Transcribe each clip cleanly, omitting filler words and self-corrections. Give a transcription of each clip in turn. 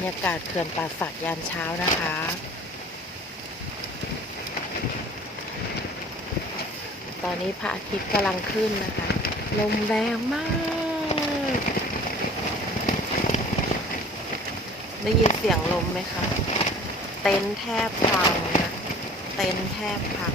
บรรยากาศเขื่อนป่าสักยามเช้านะคะตอนนี้พระอาทิตย์กำลังขึ้นนะคะลมแรงมากได้ยินเสียงลมไหมคะเต็นท์แทบพังนะเต็นท์แทบพัง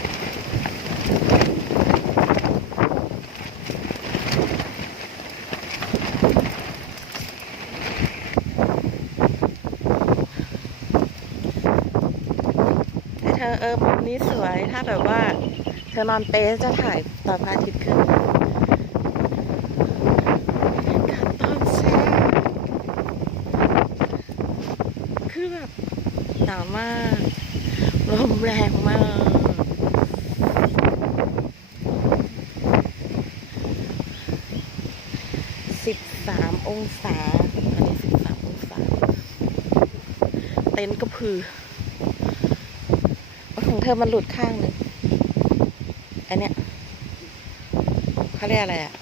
มุมนี้สวยถ้าแบบว่าเธอนอนเปสจะถ่ายตอนพระอาทิตย์ขึ้นการตอนเช้าคือแบบหนาวมากลมแรงมาก13 องศาอันนี้13 องศาเต็นท์ก็พือของเธอมันหลุดข้างหนึ่งอันเนี้ยเขาเรียกอะไรอ่ะ